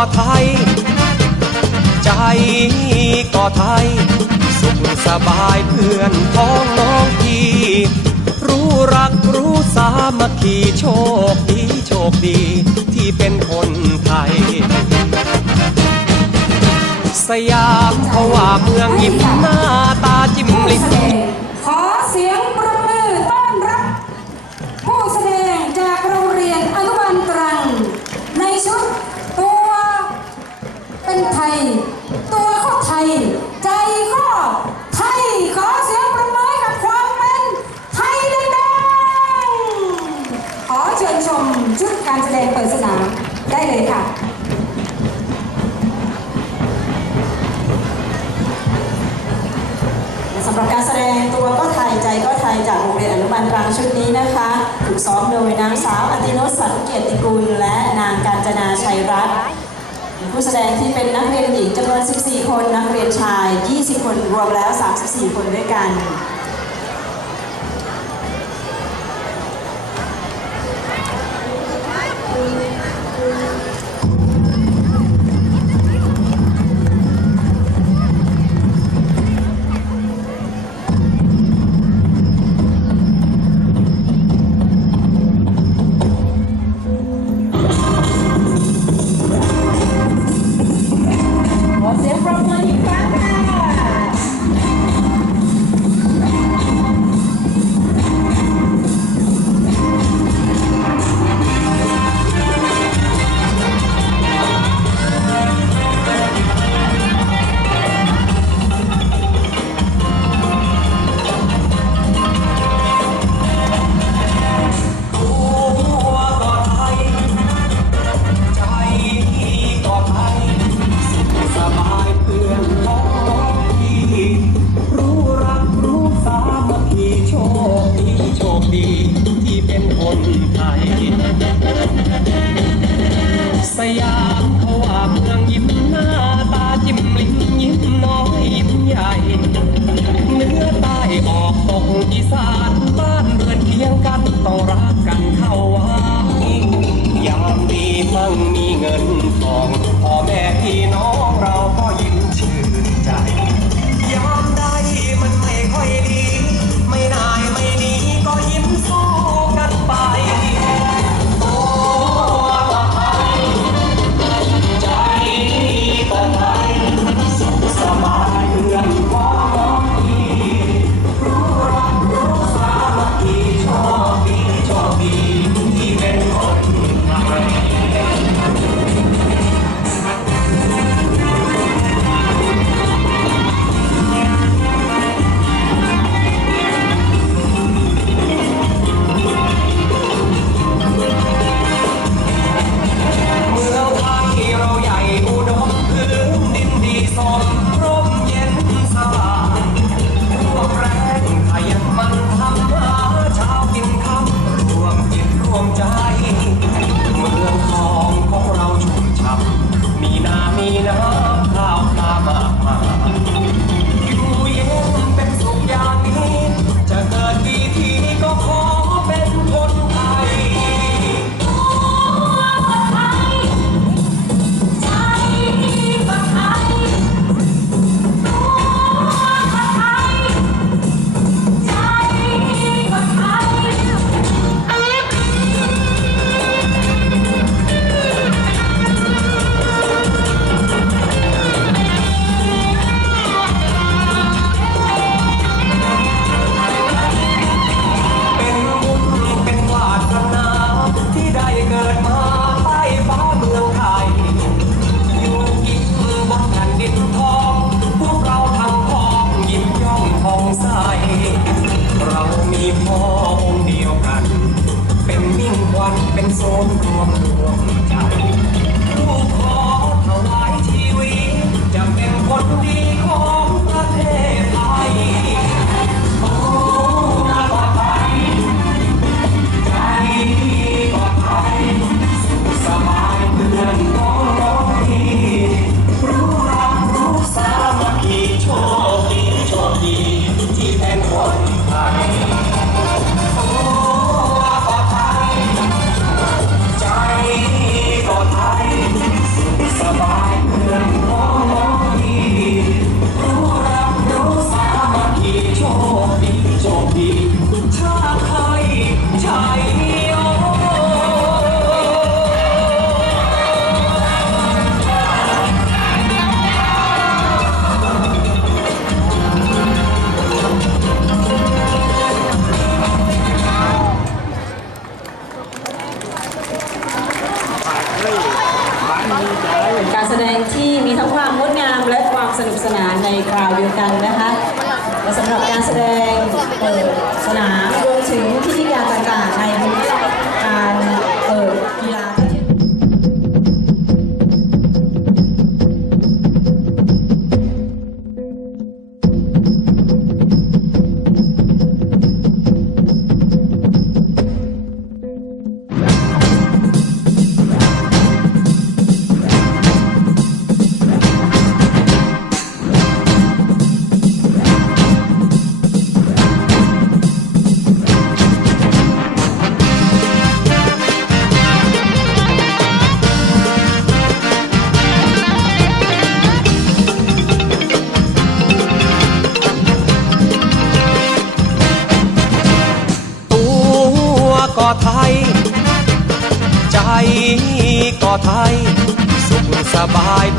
ก็ไทย ใจก็ไทย สุขสบายเพื่อนพ้องน้องพี่รู้รักรู้สามัคคีโชคดีโชคดีที่เป็นคนไทย สยามเขาว่าเมืองยิ้มหน้าตาจิ้มลิ้มขอเสียงปร ซ้อมโดยนางสาวอตินุสันเกียรติกุล และนางการจนาชัยรัตน์ผู้แสดงที่เป็นนักเรียนหญิงจำนวน 14 คน นักเรียนชาย 20 คน รวมแล้ว 34 คนด้วยกัน กอีสานบ้านเรือนเคียงกันต้องรักกันเข้าไว้ยามดีมั่งมีเงินทอง I'm tired. 火。 ความงดงามและความสนุกสนานในคราวเดียวกันนะคะและสำหรับการแสดงเปิดสนามรวมถึงพิธี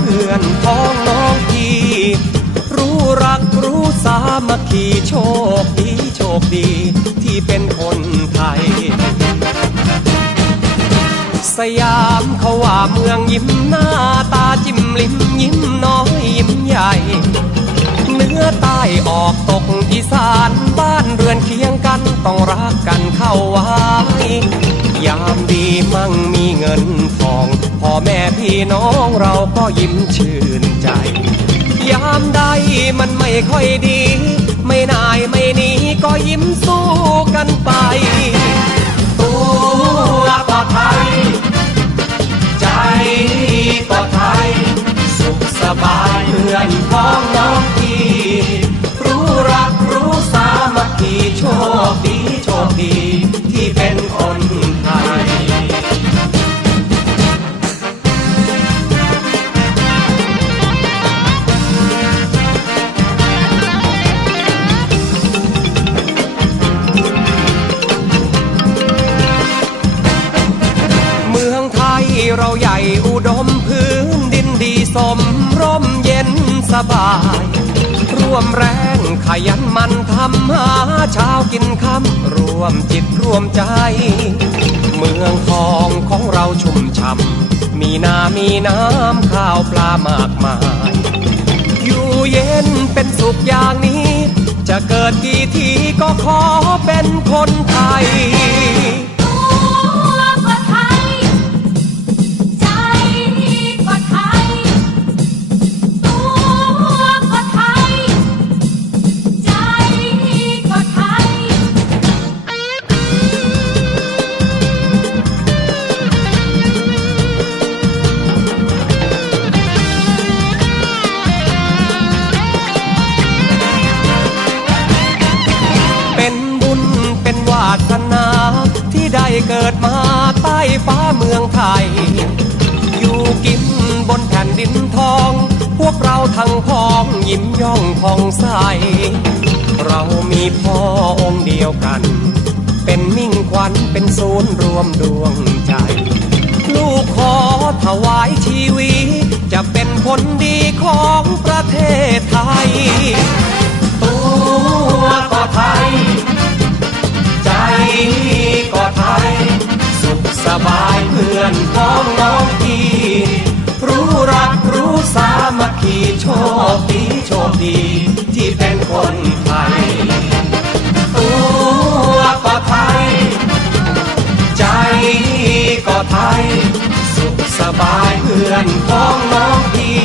พื่อนพ้องน้องพี่รู้รักรู้สามัคคีโชคดีโชคดีที่เป็นคนไทย สยามเขาว่าเมืองยิ้มหน้าตาจิ้มลิ้มยิ้มน้อยยิ้มใหญ่เหนื้อใต้ออกตกอีสานบ้านเรือนเคียงกันต้องรักกันเข้าไว้ ยามดีมั่งมีเงินทองพ่อแม่พี่น้องเราก็ยิ้มชื่นใจ ยามใดมันไม่ค่อยดี ไม่นายไม่นีก็ยิ้มสู้กันไป ตัวก็ไทย ใจก็ไทย สุขสบายเพื่อนพ้องน้องพี่รู้รักรู้สามัคคีชคดี วมแรงขยันมันทำหาเช้ากินค่ำรวมจิตร่วมใจ เมืองทองของเราชุ่มช่ำมีนามีน้ำข้าวปลามากมาย อยู่เย็นเป็นสุขอย่างนี้ จะเกิดกี่ทีก็ขอเป็นคนไทย มาใต้ฟ้าเมืองไทย อยู่กินบนแผ่นดินทอง พวกเราทั้งพ้องยิ้มย่องผ่องใส เรามีพ่อองค์เดียวกัน เป็นมิ่งขวัญเป็นศูนย์รวมดวงใจ ลูกขอถวายชีวิตจะเป็นคนดีของประเทศไทย บายเพื่อนพ้องน้องพี่รู้รักรู้สามัคคีโชคดีโชคดี ที่เป็นคนไทยตัวก็ไทย ใจก็ไทย สุขสบายเพื่อนพ้องน้องพี่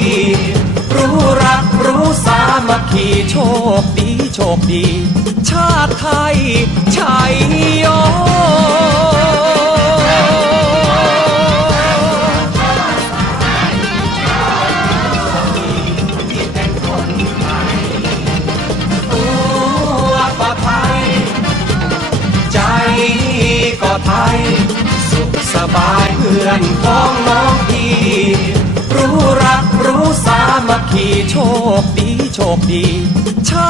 รู้รักรู้สามัคคีโชคดีโชคดี ชาติไทยชัยโย บายเพื่อนพ้องน้องพี่รู้รักรู้สามัคคีโชคดีโชคดีชา